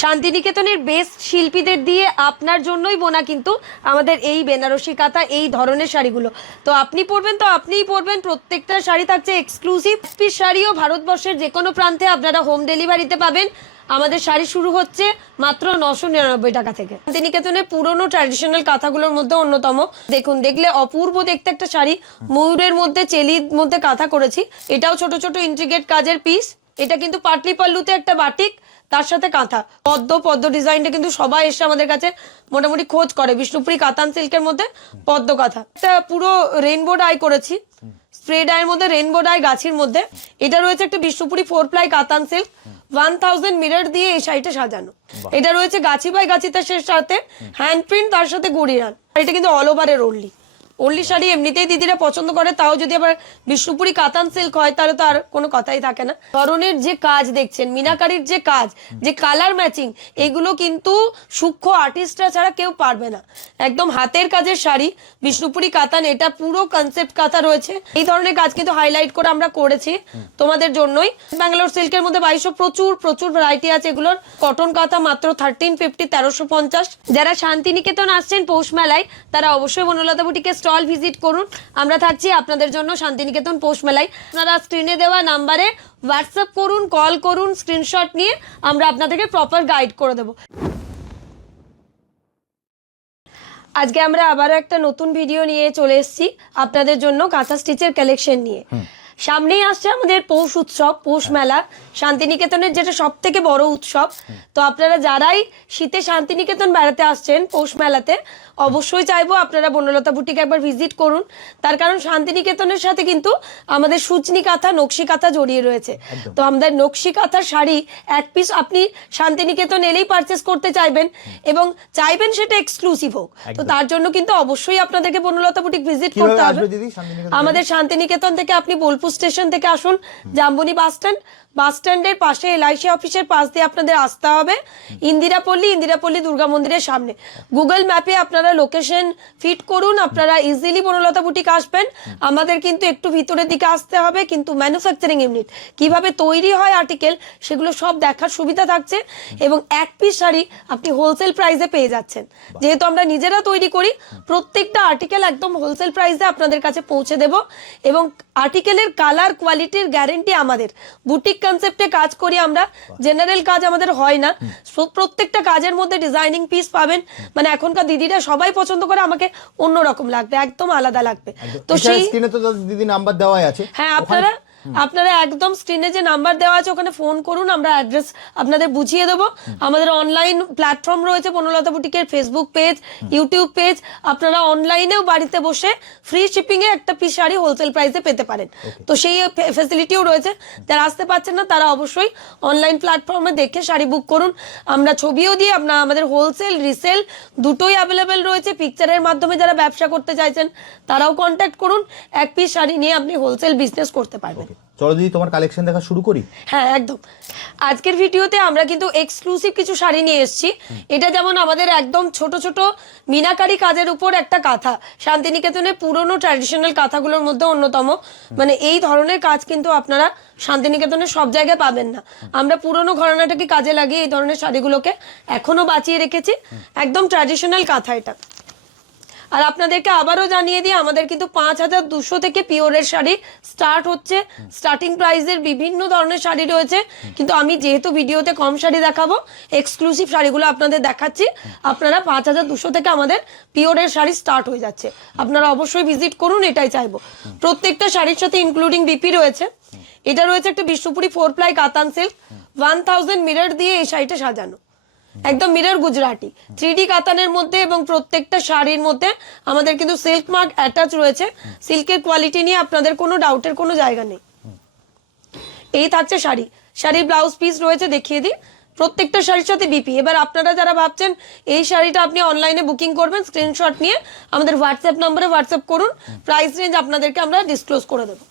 শান্তিনিকেতনের বেস্ট শিল্পীদের দিয়ে আপনার জন্যই বোনা কিন্তু আমাদের এই বেনারসি কাঁথা এই ধরনের শাড়িগুলো। তো আপনি পরবেন তো আপনিই পরবেন। প্রত্যেকটা শাড়ি থাকছে এক্সক্লুসিভ পিস শাড়িও ভারতবর্ষের যে কোনো প্রান্তে আপনারা হোম ডেলিভারিতে পাবেন। আমাদের শাড়ি শুরু হচ্ছে মাত্র 999 টাকা থেকে। শান্তিনিকেতনের পুরনো ট্র্যাডিশনাল কাঁথাগুলোর মধ্যে অন্যতম। দেখুন, দেখলে অপূর্ব দেখতে একটা শাড়ি, ময়ূরের মধ্যে চেলির মধ্যে কাঁথা করেছি। এটাও ছোট ছোট ইন্ট্রিগেট কাজের পিস। এটা কিন্তু পাটলি পাল্লুতে একটা বাটিক, তার সাথে কাঁথা। পদ্ম ডিজাইনটা কিন্তু সবাই এসে আমাদের কাছে মোটামুটি খোঁজ করে। বিষ্ণুপুরি কাতান সিল্কের মধ্যে পদ্ম কাঁথা। এটা পুরো রেইনবো ডাই করেছি, স্প্রে ডাইয়ের মধ্যে রেইনবো ডাই গাছির মধ্যে। এটা রয়েছে একটা বিষ্ণুপুরি 4 প্লাই কাতান সিল্ক, 1000 মিরর দিয়ে এই শাড়িটা সাজানো। এটা রয়েছে গাছি বাই গাছি, তার সাথে হ্যান্ড প্রিন্ট, তার সাথে গড়িয়ান। এটা কিন্তু অল ওভারের ওনলি শাড়ি এমনিতেই দিদিরা পছন্দ করে, তাও যদি আবার বিষ্ণুপুরি কাতান সিল্ক হয় তাহলে তো আর কোনো কথাই থাকে না। ধরনের যে কাজ দেখছেন, মিনাকারির যে কাজ, যে কালার ম্যাচিং, এগুলো কিন্তু সূক্ষ্ম আর্টিস্টরা ছাড়া কেউ পারবে না। একদম হাতের কাজের শাড়ি, বিষ্ণুপুরি কাতান, এটা পুরো কনসেপ্ট কাঁথা রয়েছে। এই ধরনের কাজ কিন্তু হাইলাইট করে আমরা করেছি তোমাদের জন্যই। ব্যাঙ্গালোর সিল্কের মধ্যে 2200 প্রচুর ভ্যারাইটি আছে এগুলোর। কটন কাঁথা মাত্র 1350, 1350। যারা শান্তিনিকেতন আসছেন পৌষ মেলায় তারা অবশ্যই বনলতা বুটিকে স্টল ভিজিট করুন। আমরা থাকছি আপনাদের জন্য শান্তিনিকেতন পৌষ মেলায়। আপনারা স্ক্রিনে দেওয়া নাম্বারে হোয়াটসঅ্যাপ করুন, কল করুন, স্ক্রিনশট নিয়ে আমরা আপনাদেরকে প্রপার গাইড করে দেবো। আজকে আমরা আবারও একটা নতুন ভিডিও নিয়ে চলে এসেছি আপনাদের জন্য, কাঁথা স্টিচের কালেকশন নিয়ে। সামনেই আসছে আমাদের পৌষ উৎসব, পৌষ মেলা, শান্তিনিকেতনের যেটা সব থেকে বড় উৎসব। তো আপনারা যারাই শীতে শান্তিনিকেতন বেড়াতে আসছেন পৌষ মেলাতে, অবশ্যই চাইবো আপনারা বনলতা বুটিকে একবার ভিজিট করুন। তার কারণ শান্তিনিকেতনের সাথে কিন্তু আমাদের সুচনি কাঁথা, নকশি কাঁথা জড়িয়ে রয়েছে। তো আমাদের নকশি কাঁথার শাড়ি এক পিস আপনি শান্তিনিকেতন এলেই পারচেস করতে চাইবেন, এবং চাইবেন সেটা এক্সক্লুসিভ হোক। তো তার জন্য কিন্তু অবশ্যই আপনাদেরকে বনলতা বুটিক ভিজিট করতে হবে। আমাদের শান্তিনিকেতন থেকে আপনি বোলপুর স্টেশন থেকে আসুন, জাম্বনি বাস স্ট্যান্ডের পাশে LIC অফিসের পাশ দিয়ে আপনাদের আসতে হবে। ইন্দিরাপল্লী দুর্গা মন্দিরের সামনে গুগল ম্যাপে আপনারা লোকেশন ফিট করুন, আপনারা ইজিলি বনলতা বুটিক আসবেন। আমাদের কিন্তু একটু ভিতরের দিকে আসতে হবে, কিন্তু ম্যানুফ্যাকচারিং ইউনিট, কিভাবে তৈরি হয় আর্টিকেল, সেগুলো সব দেখার সুবিধা থাকছে। এবং এক পিস শাড়ি আপনি হোলসেল প্রাইসে পেয়ে যাচ্ছেন। যেহেতু আমরা নিজেরা তৈরি করি, প্রত্যেকটা আর্টিকেল একদম হোলসেল প্রাইসে আপনাদের কাছে পৌঁছে দেব। এবং আর্টিকেলের কালার কোয়ালিটির গ্যারেন্টি আমাদের। বুটিক কনসেপ্টে কাজ করি আমরা, জেনারেল কাজ আমাদের হয় না। প্রত্যেকটা কাজের মধ্যে ডিজাইনিং পিস পাবেন। মানে এখনকার দিদিরা সবাই পছন্দ করে আমাকে অন্যরকম লাগবে, একদম আলাদা লাগবে। তো সেই স্ক্রিনে তো দিদি নাম্বার দেওয়াই আছে। হ্যাঁ, আপনারা একদম স্ক্রিনে যে নাম্বার দেওয়া আছে ওখানে ফোন করুন, আমরা অ্যাড্রেস আপনাদের বুঝিয়ে দেবো। আমাদের অনলাইন প্ল্যাটফর্ম রয়েছে, বনলতা বুটিকের ফেসবুক পেজ, ইউটিউব পেজ। আপনারা অনলাইনেও বাড়িতে বসে ফ্রি শিপিং এ একটা পিস শাড়ি হোলসেল প্রাইসে পেতে পারেন। তো সেই ফ্যাসিলিটিও রয়েছে। যারা আসতে পারছেন না তারা অবশ্যই অনলাইন প্ল্যাটফর্মে দেখে শাড়ি বুক করুন। আমরা ছবিও দিই, আমাদের হোলসেল রিসেল দুটোই অ্যাভেলেবেল রয়েছে। পিকচারের মাধ্যমে যারা ব্যবসা করতে চাইছেন তারাও কন্ট্যাক্ট করুন। এক পিস শাড়ি নিয়ে আপনি হোলসেল বিজনেস করতে পারবেন। চলো দিদি তোমার কালেকশন দেখা শুরু করি। হ্যাঁ, একদম। আজকের ভিডিওতে আমরা কিন্তু এক্সক্লুসিভ কিছু শাড়ি নিয়ে এসেছি। এটা যেমন আমাদের একদম ছোট ছোট মিনাকারি কাজের উপর একটা কাঁথা, শান্তিনিকেতনের পুরনো ট্র্যাডিশনাল কাঁথাগুলোর মধ্যে অন্যতম। মানে এই ধরনের কাজ কিন্তু আপনারা শান্তিনিকেতনের সব জায়গায় পাবেন না। আমরা পুরনো ঘরানাটাকে কাজে লাগিয়ে এই ধরনের শাড়িগুলোকে এখনো বাঁচিয়ে রেখেছি। একদম ট্র্যাডিশনাল কাঁথা এটা। আর আপনাদেরকে আবারও জানিয়ে দিই, আমাদের কিন্তু 5200 থেকে পিওরের শাড়ি স্টার্ট হচ্ছে। স্টার্টিং প্রাইসের বিভিন্ন ধরনের শাড়ি রয়েছে, কিন্তু আমি যেহেতু ভিডিওতে কম শাড়ি দেখাবো, এক্সক্লুসিভ শাড়িগুলো আপনাদের দেখাচ্ছি। আপনারা 5200 থেকে আমাদের পিওরের শাড়ি স্টার্ট হয়ে যাচ্ছে। আপনারা অবশ্যই ভিজিট করুন, এটাই চাইবো। প্রত্যেকটা শাড়ির সাথে ইনক্লুডিং বিপি রয়েছে। এটা রয়েছে একটা বিষ্ণুপুরি 4 প্লাই কাতান সিল্ক, 1000 মিরর দিয়ে এই শাড়িটা সাজানো। একদম মিরর গুজরাটি 3D কাতানের মধ্যে, এবং প্রত্যেকটা শাড়ির মধ্যে আমাদের কিন্তু সিল্ক মার্ক অ্যাটাচ রয়েছে। সিল্কের কোয়ালিটি নিয়ে আপনাদের কোনো ডাউটের কোনো জায়গা নেই। এই থাকছে শাড়ির ব্লাউজ পিস রয়েছে, দেখিয়ে দিই। প্রত্যেকটা শাড়ির সাথে বিপি। এবার আপনারা যারা ভাবছেন এই শাড়িটা আপনি অনলাইনে বুকিং করবেন, স্ক্রিনশট নিয়ে আমাদের হোয়াটসঅ্যাপ নম্বরে হোয়াটসঅ্যাপ করুন। প্রাইস রেঞ্জ আপনাদেরকে আমরা ডিসক্লোজ করে দেবো।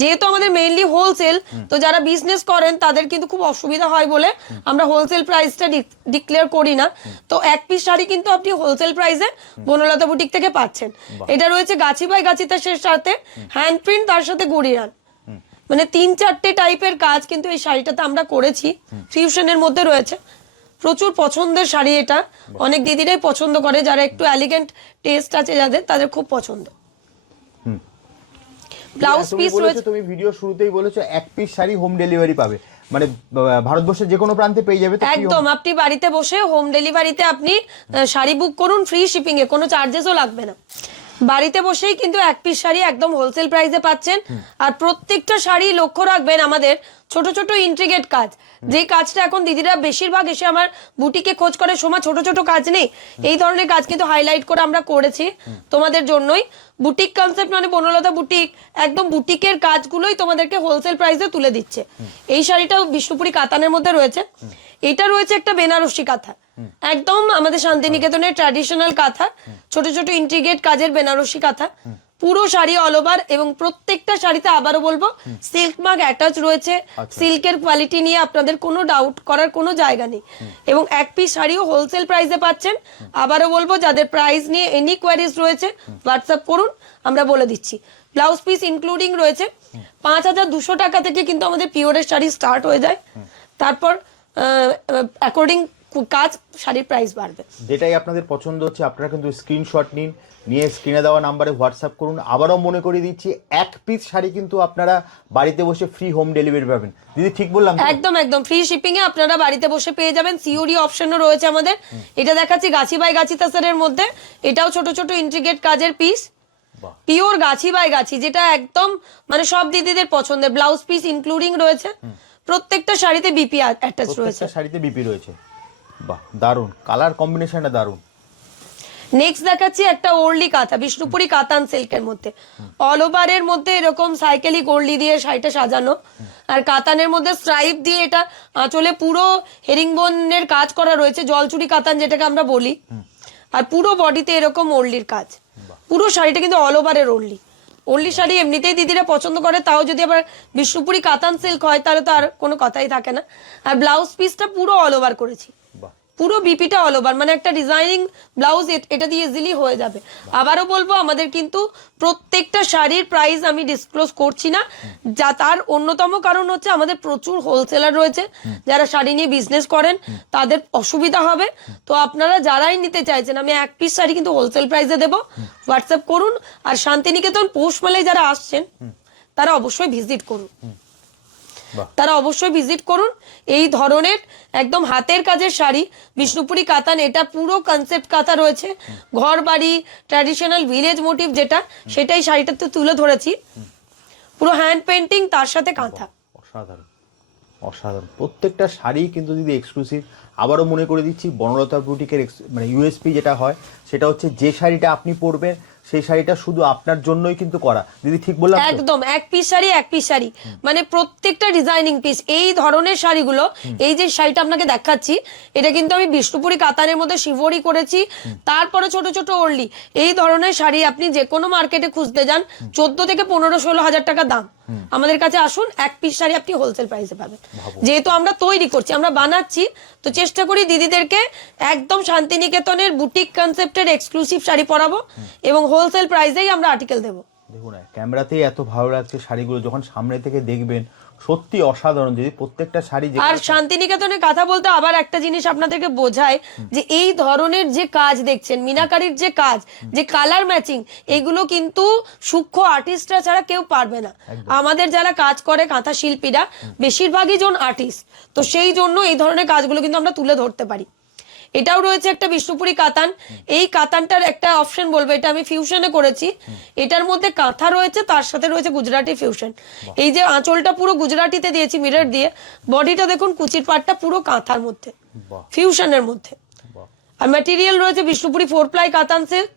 যেহেতু আমাদের মেইনলি হোলসেল, তো যারা বিজনেস করেন তাদের কিন্তু খুব অসুবিধা হয় বলে আমরা হোলসেল প্রাইসটা ডিক্লেয়ার করি না। তো এক পিস শাড়ি কিন্তু আপনি হোলসেল প্রাইসে বনলতা বুটিক থেকে পাচ্ছেন। এটা রয়েছে গাছি বাই গাছি, তার সাথে হ্যান্ড প্রিন্ট, তার সাথে গড়িয়ান। মানে 3-4টে টাইপের কাজ কিন্তু এই শাড়িটাতে আমরা করেছি, ফিউশনের মধ্যে রয়েছে। প্রচুর পছন্দের শাড়ি এটা, অনেক দিদিরাই পছন্দ করে, যারা একটু এলিগেন্ট টেস্ট আছে যাদের, তাদের খুব পছন্দ। ব্লাউজ পিস রয়েছে, তুমি ভিডিও শুরুতেই বলেছো এক পিস শাড়ি হোম ডেলিভারি পাবে, মানে ভারতবর্ষের যে কোনো প্রান্তে পেয়ে যাবে তো? একদম, আপনি বাড়িতে বসে হোম ডেলিভারিতে আপনি শাড়ি বুক করুন, ফ্রি শিপিং এ, কোনো চার্জেসও লাগবে না। বাড়িতে বসেই কিন্তু এক পিস শাড়ি একদম হোলসেল প্রাইসে পাচ্ছেন। আর প্রত্যেকটা শাড়ি লক্ষ্য রাখবেন আমাদের ছোট ছোট ইন্ট্রিগেট কাজ, যে কাজটা এখন দিদিরা বেশিরভাগ এসে আমার বুটিকে খোঁজ করে, সময় ছোট ছোট কাজ নেই, এই ধরনের কাজ কিন্তু হাইলাইট করে আমরা করেছি তোমাদের জন্যই। বুটিক কনসেপ্ট মানে বনলতা বুটিক, একদম বুটিকের কাজগুলোই তোমাদেরকে হোলসেল প্রাইসে তুলে দিচ্ছে। এই শাড়িটাও বিষ্ণুপুরি কাতানের মধ্যে রয়েছে। এটা রয়েছে একটা বেনারসি কাঁথা, একদম আমাদের শান্তিনিকেতনের ট্র্যাডিশনাল কাঁথা, ছোট ছোট ইন্ট্রিগেট কাজের বেনারসি কাঁথা, পুরো শাড়ি অল ওভার। এবং প্রত্যেকটা শাড়িতে আবারও বলবো সিল্ক মার্ক অ্যাটাচ রয়েছে, সিল্কের কোয়ালিটি নিয়ে আপনাদের কোনো ডাউট করার কোনো জায়গা নেই। এবং এক পিস শাড়িও হোলসেল প্রাইসে পাচ্ছেন। আবারও বলবো যাদের প্রাইস নিয়ে এনি কোয়ারিজ রয়েছে হোয়াটসঅ্যাপ করুন, আমরা বলে দিচ্ছি। ব্লাউজ পিস ইনক্লুডিং রয়েছে। 5200 টাকা থেকে কিন্তু আমাদের পিওরের শাড়ি স্টার্ট হয়ে যায়, তারপর অ্যাকর্ডিং কাজ শাড়ির প্রাইস বাড়বে। যেটাই আপনাদের পছন্দ হচ্ছে আপনারা কিন্তু স্ক্রিনশট নিন, নিয়ে স্ক্রিনে দেওয়া নাম্বারে হোয়াটসঅ্যাপ করুন। আবারও মনে করিয়ে দিচ্ছি এক পিস শাড়ি কিন্তু আপনারা বাড়িতে বসে ফ্রি হোম ডেলিভারি পাবেন। দিদি ঠিক বললাম? একদম একদম ফ্রি শিপিং এ আপনারা বাড়িতে বসে পেয়ে যাবেন। সিওডি অপশনও রয়েছে আমাদের। এটা দেখাচ্ছি গাছি বাই গাছি তাসারের মধ্যে, এটাও ছোট ছোট ইন্ট্রিগেট কাজের পিস, পিওর গাছি বাই গাছি, যেটা একদম মানে সব দিদিদের পছন্দের। ব্লাউজ পিস ইনক্লুডিং রয়েছে, প্রত্যেকটা শাড়িতে বিপি অ্যাটাচ রয়েছে, শাড়িতে বিপি রয়েছে। বাহ, দারুন, কালার কম্বিনেশনটা দারুন। নেক্সট দেখাচ্ছি একটা ওরলি কাঁথা, বিষ্ণুপুরি কাতান সিল্কের মধ্যে, অল ওভারের মধ্যে এরকম সাইকেলি গোল্ডি দিয়ে শাড়িটা সাজানো, আর কাতানের মধ্যে স্ট্রাইপ দিয়ে এটা আঁচলে পুরো হেরিংবোনের কাজ করা রয়েছে, জলচুরি কাতান যেটাকে আমরা বলি। আর পুরো বডিতে এরকম ওরলির কাজ, পুরো শাড়িটা কিন্তু অল ওভারের ওরলি। ওরলি শাড়ি এমনিতেই দিদিরা পছন্দ করে, তাও যদি আবার বিষ্ণুপুরি কাতান সিল্ক হয় তাহলে তো আর কোনো কথাই থাকে না। আর ব্লাউজ পিসটা পুরো অল ওভার করেছি, পুরো বিপিটা অল ওভার, মানে একটা ডিজাইনিং ব্লাউজ এটা দিয়ে ইজিলি হয়ে যাবে। আবারও বলবো আমাদের কিন্তু প্রত্যেকটা শাড়ির প্রাইস আমি ডিসক্লোজ করছি না, যা তার অন্যতম কারণ হচ্ছে আমাদের প্রচুর হোলসেলার রয়েছে যারা শাড়ি নিয়ে বিজনেস করেন, তাদের অসুবিধা হবে। তো আপনারা যারাই নিতে চাইছেন, আমি এক পিস শাড়ি কিন্তু হোলসেল প্রাইসে দেবো, হোয়াটসঅ্যাপ করুন। আর শান্তিনিকেতন পৌষ মেলায় যারা আসছেন তারা অবশ্যই ভিজিট করুন, তারা অবশ্যই ভিজিট করুন। এই ধরনের একদম হাতের কাজের শাড়ি বিষ্ণুপুরি কাতান, এটা পুরো কনসেপ্ট কাঁথা রয়েছে, ঘর বাড়ি ট্র্যাডিশনাল ভিলেজ মোটিভ যেটা, সেটাই শাড়িটাতে তুলে ধরেছি, পুরো হ্যান্ড পেন্টিং তার সাথে কাঁথা। অসাধারণ অসাধারণ, প্রত্যেকটা শাড়ি কিন্তু দিদি এক্সক্লুসিভ। আবারও মনে করে দিচ্ছি বনলতা বুটিকের মানে ইউএসপি যেটা হয় সেটা হচ্ছে যে শাড়িটা আপনি পরবেন সেই শাড়িটা শুধু আপনার জন্যই কিন্তু করা। দিদি ঠিক বললাম? একদম এক পিস শাড়ি, এক পিস শাড়ি, মানে প্রত্যেকটা ডিজাইনিং পিস। এই ধরনের শাড়িগুলো, এই যে শাড়িটা আপনাকে দেখাচ্ছি, এটা কিন্তু আমি বিষ্ণুপুরি কাতানের মধ্যে শিভরি করেছি, তারপরে ছোট ছোট ওরলি। এই ধরনের শাড়ি আপনি যে কোনো মার্কেটে খুঁজতে যান 14 থেকে 15-16 হাজার টাকা দাম, আমাদের কাছে আসুন, এক পিস শাড়ি আপনি হোলসেল প্রাইসে পাবেন। যেহেতু আমরা তৈরি করছি, আমরা বানাচ্ছি, তো চেষ্টা করি দিদিদেরকে একদম শান্তিনিকেতনের বুটিক কনসেপ্টের এক্সক্লুসিভ শাড়ি পরাবো এবং হোলসেল প্রাইসেই আমরা আর্টিকেল দেবো। দেখুন ক্যামেরাতেই এত ভালো লাগছে শাড়িগুলো, যখন সামনে থেকে দেখবেন সত্যি অসাধারণ। যদি প্রত্যেকটা শাড়ি, আর শান্তিনিকেতনের কথা বলতে আবার একটা জিনিস আপনাদেরকে বোঝায়, যে এই ধরনের যে কাজ দেখছেন, মিনাকারির যে কাজ, যে কালার ম্যাচিং, এগুলো কিন্তু সূক্ষ্ম আর্টিস্টরা ছাড়া কেউ পারবে না। আমাদের যারা কাজ করে কাঁথা শিল্পীরা বেশিরভাগই জন আর্টিস্ট, তো সেই জন্য এই ধরনের কাজগুলো কিন্তু আমরা তুলে ধরতে পারি। এটাও রয়েছে একটা বিষ্ণুপুরি কাতান, এই কাতানটার একটা অপশন বলবো, এটা আমি ফিউশনে করেছি। এটার মধ্যে কাঁথা রয়েছে, তার সাথে রয়েছে গুজরাটি ফিউশন। এই যে আঁচলটা পুরো গুজরাটিতে দিয়েছি মিরর দিয়ে, বডিটা দেখুন কুচির পাটটা পুরো কাঁথার মধ্যে, ফিউশনের মধ্যে। আর ম্যাটেরিয়াল রয়েছে বিষ্ণুপুরি 4 প্লাই কাতান সিল্ক।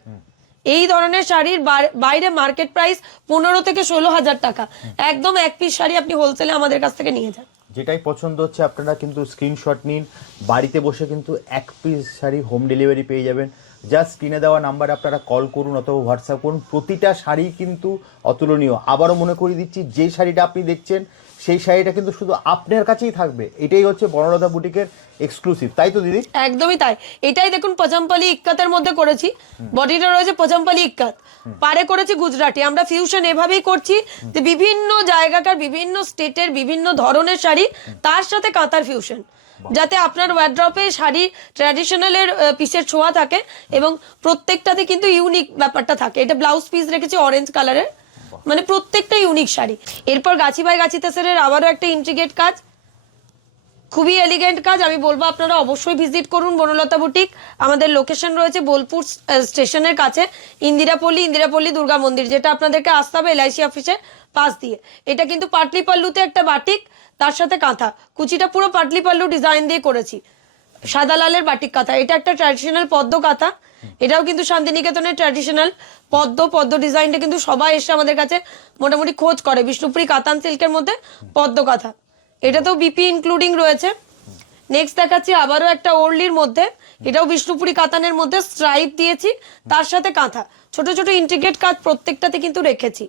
এই ধরনের শাড়ির বাইরে মার্কেট প্রাইস 15 থেকে 16 হাজার টাকা, একদম এক পিস শাড়ি আপনি হোলসেলে আমাদের কাছ থেকে নিয়ে যান। যেটাই পছন্দ হচ্ছে আপনারা কিন্তু স্ক্রিনশট নিন, বাড়িতে বসে কিন্তু এক পিস শাড়ি হোম ডেলিভারি পেয়ে যাবেন। জাস্ট স্ক্রিনে দেওয়া নাম্বারে আপনারা কল করুন অথবা হোয়াটসঅ্যাপ করুন। প্রতিটা শাড়ি কিন্তু অতুলনীয়। আবারও মনে করিয়ে দিচ্ছি, যে শাড়িটা আপনি দেখছেন সেই শাড়িটা কিন্তু শুধু আপনার কাছেই থাকবে। এটাই হচ্ছে বনলতা বুটিকের এক্সক্লুসিভ, তাই তো দিদি? একদমই তাই। এটাই দেখুন পচমপল্লি ইক্কাতের মধ্যে করেছি, বডিটা রয়েছে পচমপল্লি ইক্কাত, পারে করেছি গুজরাটি। আমরা ফিউশন এভাবেই করছি যে বিভিন্ন জায়গাকার বিভিন্ন স্টেটের বিভিন্ন ধরনের শাড়ি তার সাথে কাঁথার ফিউশন, যাতে আপনার ওয়ার্ড্রপে শাড়ি ট্র্যাডিশনালের পিসের ছোঁয়া থাকে এবং প্রত্যেকটাতে কিন্তু ইউনিক ব্যাপারটা থাকে। এটা ব্লাউজ পিস রেখেছি অরেঞ্জ কালারের, মানে প্রত্যেকটা ইউনিক শাড়ি। এরপর গাছি বাই গাছি তেসরের আবারও একটা ইন্ট্রিগেট কাজ, খুবই এলিগেন্ট কাজ। আমি বলবো আপনারা অবশ্যই ভিজিট করুন বনলতা বুটিক। আমাদের লোকেশন রয়েছে বোলপুর স্টেশনের কাছে, ইন্দিরাপল্লী দুর্গা মন্দির, যেটা আপনাদেরকে আসতে হবে LIC অফিসের পাশ দিয়ে। এটা কিন্তু পাটলি পাল্লুতে একটা বাটিক, তার সাথে কাঁথা, কুচিটা পুরো পাটলি পাল্লু ডিজাইন দিয়ে করেছি, সাদা লালের বাটিক কাঁথা। এটা একটা ট্র্যাডিশনাল পদ্ম কাঁথা, এটাও কিন্তু শান্তিনিকেতনের ট্র্যাডিশনাল পদ্ম ডিজাইনটা কিন্তু সবাই এসে আমাদের কাছে মোটামুটি খোঁজ করে। বিষ্ণুপুরি কাতান সিল্কের মধ্যে পদ্ম কাঁথা, এটাতেও বিপি ইনক্লুডিং রয়েছে। নেক্সট দেখাচ্ছি আবারও একটা ওর্লির মধ্যে, এটাও বিষ্ণুপুরি কাতানের মধ্যে স্ট্রাইপ দিয়েছি, তার সাথে কাঁথা, ছোট ছোট ইন্ট্রিগেট কাজ প্রত্যেকটাতে কিন্তু রেখেছি।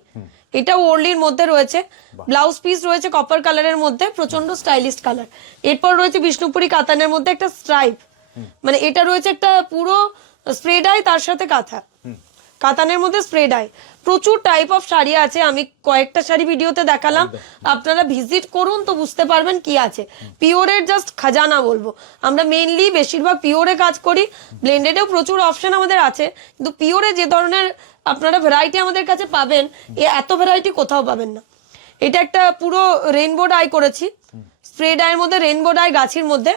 এটাও ওর্লির মধ্যে রয়েছে, ব্লাউজ পিস রয়েছে কপার কালারের মধ্যে, প্রচন্ড স্টাইলিশ কালার। এরপর রয়েছে বিষ্ণুপুরি কাতানের মধ্যে একটা স্ট্রাইপ, মানে এটা রয়েছে একটা পুরো স্প্রে ডাই, তার সাথে কাঁথা, কাতানের মধ্যে স্প্রে ডাই। প্রচুর টাইপ অফ শাড়ি আছে, আমি কয়েকটা শাড়ি ভিডিওতে দেখালাম, আপনারা ভিজিট করুন তো বুঝতে পারবেন কি আছে। পিওরের জাস্ট খাজানা বলবো, আমরা মেইনলি বেশিরভাগ পিওরে কাজ করি, ব্লেন্ডেডেও প্রচুর অপশন আমাদের আছে, কিন্তু পিওরে যে ধরনের আপনারা ভ্যারাইটি আমাদের কাছে পাবেন, এত ভ্যারাইটি কোথাও পাবেন না। এটা একটা পুরো রেইনবো ডাই করেছি, স্প্রে ডাইয়ের মধ্যে রেইনবো ডাই গাছির মধ্যে,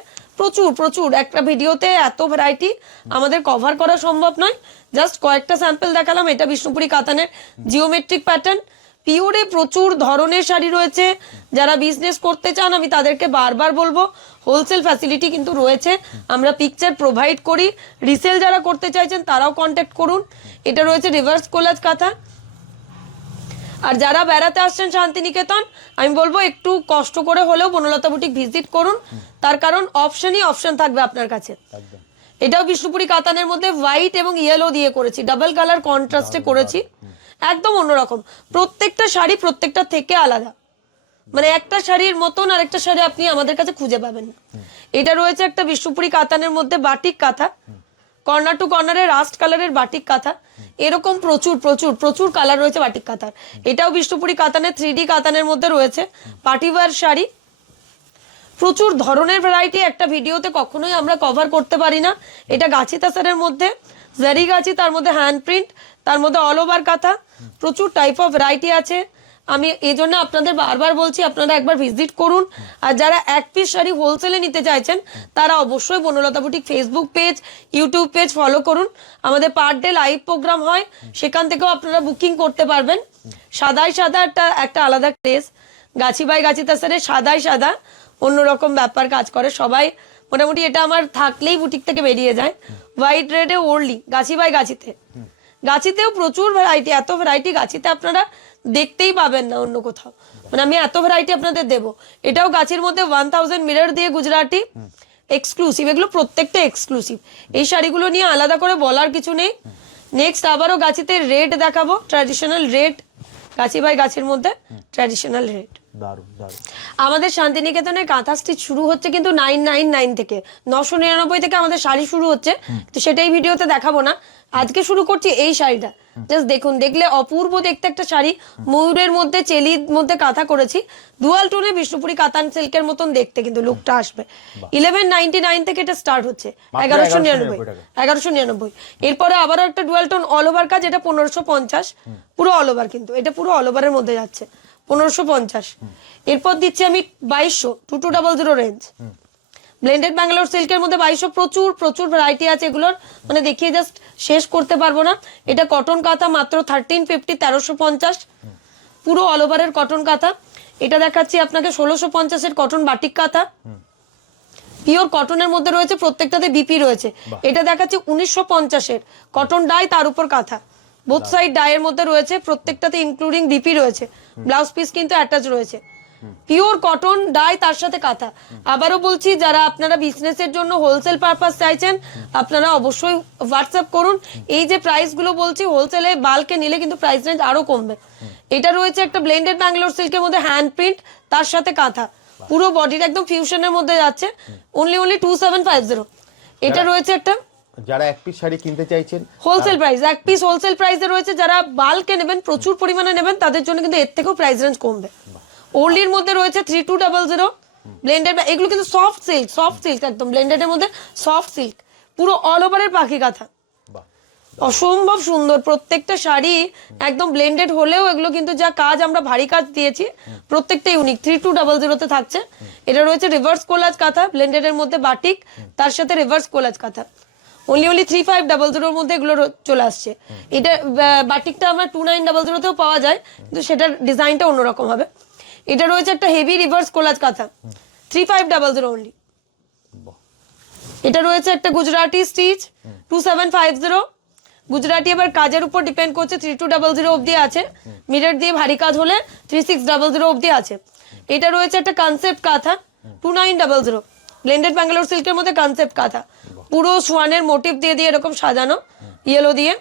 প্রচুর একটা ভিডিওতে এত ভ্যারাইটি আমাদের কভার করা সম্ভব নয়, জাস্ট কয়েকটা স্যাম্পল দেখালাম। এটা বিষ্ণুপুরি কাতানের জিওমেট্রিক প্যাটার্ন, পিওরে প্রচুর ধরনের শাড়ি রয়েছে। যারা বিজনেস করতে চান আমি তাদেরকে বারবার বলবো, হোলসেল ফ্যাসিলিটি কিন্তু রয়েছে, আমরা পিকচার প্রোভাইড করি। রিসেল যারা করতে চাইছেন তারাও কন্ট্যাক্ট করুন। এটা রয়েছে রিভার্স কোলাজ কাঁথা। আর যারা বেড়াতে আসছেন শান্তিনিকেতন, আমি বলবো একটু কষ্ট করে হলেও বনলতা বুটিক ভিজিট করুন, তার কারণ অপশন থাকবে আপনার কাছে। এটাও বিষ্ণুপুরি কাতানের মধ্যে হোয়াইট এবং ইয়েলো দিয়ে করেছি, ডাবল কালার কন্ট্রাস্টে করেছি, একদম অন্যরকম। প্রত্যেকটা শাড়ি প্রত্যেকটা থেকে আলাদা, মানে একটা শাড়ির মতন আর একটা শাড়ি আপনি আমাদের কাছে খুঁজে পাবেন না। এটা রয়েছে একটা বিষ্ণুপুরি কাতানের মধ্যে বাটিক কাঁথা, কর্নার টু কর্নারে রাস্ট কালারের বাটিক কাঁথা, এরকম প্রচুর কালার রয়েছে বাটিক কাঁথার। এটাও বিষ্ণুপুরি কাতানের 3D কাতানের মধ্যে রয়েছে, পার্টিওয়ার শাড়ি, প্রচুর ধরনের ভ্যারাইটি একটা ভিডিওতে কখনোই আমরা কভার করতে পারি না। এটা গাছি তাসারের মধ্যে জারি গাছি, তার মধ্যে হ্যান্ড প্রিন্ট, তার মধ্যে অল ওভার কাঁথা, প্রচুর টাইপ অফ ভ্যারাইটি আছে। আমি এই জন্য আপনাদের বারবার বলছি আপনারা একবার ভিজিট করুন। আর যারা এক পিস শাড়ি হোলসেলে নিতে চাইছেন তারা অবশ্যই Banalata boutique Facebook page, YouTube page follow করুন। আমাদের পার ডে লাইভ প্রোগ্রাম হয়, সেখান থেকেও আপনারা বুকিং করতে পারবেন। সাদা একটা আলাদা ক্রেজ, গাছি বাই গাছি তাসারে সাদা অন্যরকম ব্যাপার কাজ করে সবাই, মোটামুটি এটা আমার থাকলেই বুটিক থেকে বেরিয়ে যায়। হোয়াইট রেডে ওরলি গাছি বাই গাছিতেও প্রচুর ভ্যারাইটি, এত ভ্যারাইটি গাছিতে আপনারা দেখতেই পাবেন না অন্য কোথাও, মানে আমি এত ভ্যারাইটি আপনাদের দেবো। এটাও গাছের মধ্যে 1000 মিরর দিয়ে গুজরাটি এক্সক্লুসিভ, এগুলো প্রত্যেকটা এক্সক্লুসিভ, এই শাড়িগুলো নিয়ে আলাদা করে বলার কিছু নেই। নেক্সট আবারও গাছিতে রেড দেখাবো, ট্র্যাডিশনাল রেড, গাছি বাই গাছের মধ্যে ট্র্যাডিশনাল রেড। আমাদের শান্তিনিকেতনের কাঁথা স্টিচ শুরু হচ্ছে কিন্তু 999 থেকে, 999 থেকে আমাদের শাড়ি শুরু হচ্ছে, তো সেটাই ভিডিওতে দেখাবো না। আজকে শুরু করছি এই শাড়িটা, জাস্ট দেখুন, দেখলে অপূর্ব দেখতে একটা শাড়ি, ময়ূরের মধ্যে চেলির মধ্যে কাঁথা করেছি, ডুয়াল টোনে বিষ্ণুপুরি কাতান সিল্কের মতন দেখতে কিন্তু লুকটা আসবে। 1199 থেকে এটা স্টার্ট হচ্ছে, 1199। এরপরে আবারও একটা ডুয়াল টোন অল ওভার কাজ, এটা 1550, পুরো অল ওভার, কিন্তু এটা পুরো অল ওভারের মধ্যে যাচ্ছে 1550। এরপর দিচ্ছি আমি 2200, 2200 রেঞ্জ, ব্লেন্ডেড ব্যাঙ্গালোর সিল্কের মধ্যে 2200, প্রচুর ভ্যারাইটি আছে এগুলোর, মানে দেখিয়ে জাস্ট শেষ করতে পারবো না। এটা কটন কাঁথা মাত্র 1350, 1350, পুরো অল ওভারের কটন কাঁথা। এটা দেখাচ্ছি আপনাকে 1650 কটন বাটিক কাঁথা, পিওর কটনের মধ্যে রয়েছে, প্রত্যেকটাতে বিপি রয়েছে। এটা দেখাচ্ছি 1950 কটন ডাই, তার উপর কাঁথা, বোথ সাইড ডাইয়ের মধ্যে রয়েছে, প্রত্যেকটাতে ইনক্লুডিং বিপি রয়েছে, ব্লাউজ পিস কিন্তু অ্যাটাচ রয়েছে, পিওর কটন ডাই তার সাথে কাঁথা। আবারও বলছি, যারা আপনারা বিজনেসের জন্য হোলসেল পারপাস চাইছেন আপনারা অবশ্যই হোয়াটসঅ্যাপ করুন। এই যে প্রাইস গুলো বলছি, হোলসেলে বাল্কে নিলে কিন্তু প্রাইস রেঞ্জ আরো কমবে। এটা রয়েছে একটা ব্লেন্ডেড ব্যাঙ্গালোর সিল্কের মধ্যে হ্যান্ড প্রিন্ট, তার সাথে কাঁথা, পুরো বডির একদম ফিউশনের মধ্যে যাচ্ছে, অনলি 2750। এটা রয়েছে একটা যারা এক পিস শাড়ি কিনতে চাইছেন হোলসেল প্রাইস, এক পিস হোলসেল প্রাইসে রয়েছে। যারা বাল্কে নেবেন, প্রচুর পরিমাণে নেবেন, তাদের জন্য কিন্তু এর থেকেও প্রাইস রেঞ্জ কমবে। ওনলির মধ্যে রয়েছে 3200 ব্লেন্ডেড, এগুলো কিন্তু সফট সিল্ক একদম ব্লেন্ডেডের মধ্যে সফট সিল্ক, পুরো অল ওভারের পাখি কাঁথা, অসম্ভব সুন্দর প্রত্যেকটা শাড়ি, একদম ব্লেন্ডেড হলেও এগুলো কিন্তু যা কাজ আমরা ভারী কাজ দিয়েছি প্রত্যেকটা ইউনিক। 3200 থাকছে। এটা রয়েছে রিভার্স কোলাজ কাঁথা ব্লেন্ডেডের মধ্যে বাটিক, তার সাথে রিভার্স কোলাজ কাঁথা, অনলি 3500 এর মধ্যে এগুলো চলে আসছে। এটা বাটিকটা আমার 2900 তেও পাওয়া যায়, কিন্তু সেটার ডিজাইনটা অন্যরকম হবে। এটা রয়েছে একটা হেভি রিভার্স কোলাজ কাঁথা, 3500 অনলি। এটা রয়েছে একটা গুজরাটি স্টিচ 2750। গুজরাটি আবার কাজের উপর ডিপেন্ড করছে, 3200 অবধি আছে, মিরর দিয়ে ভারী কাজ হলে 3600 অবধি আছে। এটা রয়েছে একটা কনসেপ্ট কাঁথা 2900, ব্লেন্ডেড ব্যাঙ্গালোর সিল্কের মধ্যে কনসেপ্ট কাঁথা, পুরো সোয়ানের মোটিভ দিয়ে দিয়ে এরকম সাজানো ইয়েলো দিয়ে।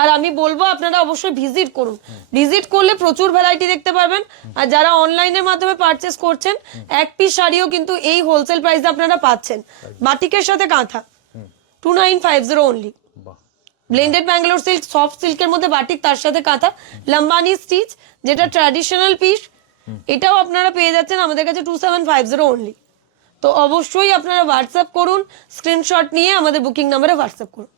আর আমি বলবো আপনারা অবশ্যই ভিজিট করুন, ভিজিট করলে প্রচুর ভ্যারাইটি দেখতে পারবেন। আর যারা অনলাইনের মাধ্যমে পারচেস করছেন, এক পিস শাড়িও কিন্তু এই হোলসেল প্রাইসে আপনারা পাচ্ছেন, বাটিকের সাথে কাঁথা 2950 only. Blended Bangalore silk soft সিল্কের মধ্যে বাটিক, তার সাথে কাঁথা, লম্বানি স্টিচ, যেটা ট্র্যাডিশনাল পিস, এটাও আপনারা পেয়ে যাচ্ছেন আমাদের কাছে 2750 অনলি। তো অবশ্যই আপনারা হোয়াটসঅ্যাপ করুন, স্ক্রিনশট নিয়ে আমাদের বুকিং নাম্বারে হোয়াটসঅ্যাপ করুন।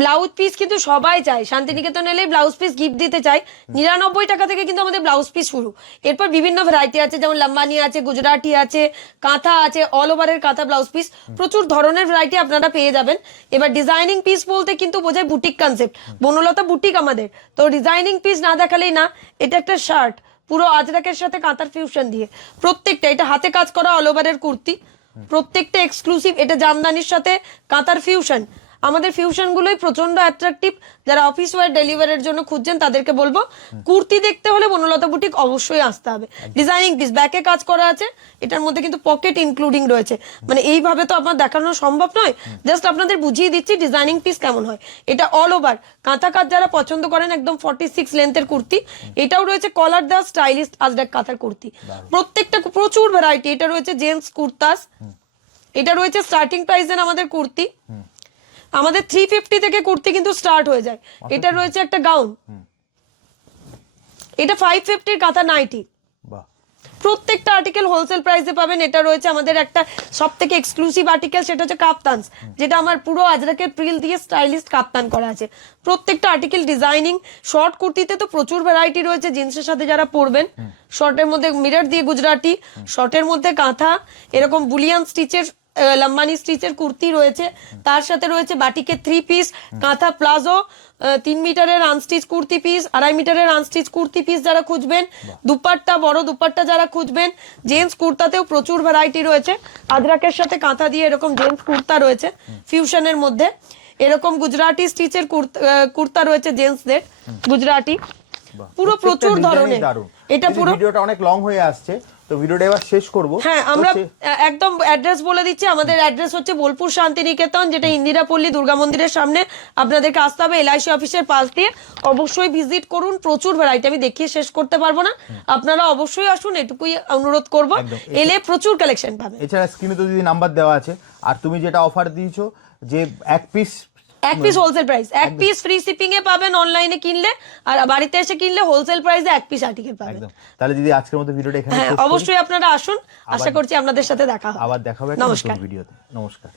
ব্লাউজ পিস কিন্তু সবাই চায়, শান্তিনিকেতন এলে ব্লাউজ পিস গিফট দিতে চাই। 99 টাকা থেকে কিন্তু আমাদের ব্লাউজ পিস শুরু। এরপর বিভিন্ন ভ্যারাইটি আছে, যেমন লম্বানি আছে, গুজরাটি আছে, কাঁথা আছে, অল ওভারের কাঁথা ব্লাউজ পিস, প্রচুর ধরনের ভ্যারাইটি আপনারা পেয়ে যাবেন। এবার ডিজাইনিং পিস বলতে কিন্তু বোঝায় বুটিক কনসেপ্ট, বনলতা বুটিক আমাদের। তো ডিজাইনিং পিস না দেখালেই না। এটা একটা শার্ট পুরো আজরাকের সাথে কাঁথার ফিউশন দিয়ে, প্রত্যেকটা এটা হাতে কাজ করা অল ওভারের কুর্তি, প্রত্যেকটা এক্সক্লুসিভ। এটা জামদানির সাথে কাঁথার ফিউশন, আমাদের ফিউশন গুলোই প্রচন্ড অ্যাট্রাকটিভ। যারা অফিস ওয়্যার ডেলিভারির জন্য খুঁজছেন তাদেরকে বলবো, কুর্তি দেখতে হলে বনলতা বুটিক অবশ্যই আসতে হবে। ডিজাইনিং পিস ব্যাকে কাজ করা আছে, এটার মধ্যে কিন্তু পকেট ইনক্লুডিং রয়েছে, মানে এইভাবে তো আপনার দেখানো সম্ভব নয়, জাস্ট আপনাদের বুঝিয়ে দিচ্ছি ডিজাইনিং পিস কেমন হয়। এটা অল ওভার কাঁথা কাজ যারা পছন্দ করেন, একদম 46 লেন্থের কুর্তি। এটাও রয়েছে কলার দেওয়া স্টাইলিস্ট আজরাক কাঁথার কুর্তি, প্রত্যেকটা প্রচুর ভ্যারাইটি। এটা রয়েছে জেন্টস কুর্তাস, এটা রয়েছে স্টার্টিং প্রাইসের আমাদের কুর্তি, আমাদের 350 থেকে কুর্তি কিন্তু স্টার্ট হয়ে যায়। এটা রয়েছে একটা গাউন, এটা 550 কাঁথা নাইটি। প্রত্যেকটা আর্টিকেল হোলসেল প্রাইসে পাবেন। এটা রয়েছে আমাদের একটা সব থেকে এক্সক্লুসিভ আর্টিকেল, সেটা হচ্ছে কাপ্তানস, যেটা আমার পুরো আজরাকের প্রিল দিয়ে স্টাইলিস্ট কাপ্তান করা আছে। প্রত্যেকটা আর্টিকেল ডিজাইনিং। শর্ট কুর্তিতে তো প্রচুর ভ্যারাইটি রয়েছে, জিন্সের সাথে যারা পরবেন, শর্টের মধ্যে মিরর দিয়ে গুজরাটি, শর্টের মধ্যে কাঁথা, এরকম বুলিয়ান স্টিচের লম্বানি স্টিচের কুর্তি রয়েছে, তার সাথে রয়েছে বাটিকের 3 পিস, কাঁথা প্লাজো, 3 মিটারের আনস্টিচ কুর্তি পিস, 2.5 মিটারের আনস্টিচ কুর্তি পিস যারা খুঁজবেন, দুপাট্টা বড় দুপাট্টা যারা খুঁজবেন, জেন্টস কুর্তাতেও প্রচুর ভ্যারাইটি রয়েছে। আজরাকের সাথে কাঁথা দিয়ে এরকম জেন্টস কুর্তা রয়েছে ফিউশনের মধ্যে, এরকম গুজরাটি স্টিচের কুর্তা রয়েছে জেন্টসদের, গুজরাটি পুরো প্রচুর ধরনের। এটা পুরো ভিডিওটা অনেক লং হয়ে আসছে, তো ভিডিওটা এবার শেষ করব। হ্যাঁ, আমরা একদম অ্যাড্রেস বলে দিচ্ছি। আমাদের অ্যাড্রেস হচ্ছে বোলপুর শান্তিনিকেতন, যেটা ইন্দিরাপল্লী দুর্গা মন্দিরের সামনে। আপনাদেরকে আসতে হবে LIC অফিসের পাশ দিয়ে। অবশ্যই ভিজিট করুন, প্রচুর ভ্যারাইটি আমি দেখিয়ে শেষ করতে পারবো না, আপনারা অবশ্যই আসুন, এটুকুই অনুরোধ করব। এলে প্রচুর কালেকশন পাবেন। এছাড়া স্ক্রিনে তো দিদি নাম্বার দেওয়া আছে, আর তুমি যেটা অফার দিয়েছো যে এক পিস হোলসেল প্রাইস, এক পিস ফ্রি শিপিং এ পাবেন অনলাইনে কিনলে, আর বাড়িতে এসে কিনলে হোলসেল প্রাইসে এক পিস আর্টিকেল পাবেন। তাহলে দিদি আজকের মতো ভিডিওটা এখানে শেষ করি। অবশ্যই আপনারা আসুন, আশা করছি আপনাদের সাথে দেখা হবে। আবার দেখা হবে নমস্কার ভিডিওতে। নমস্কার।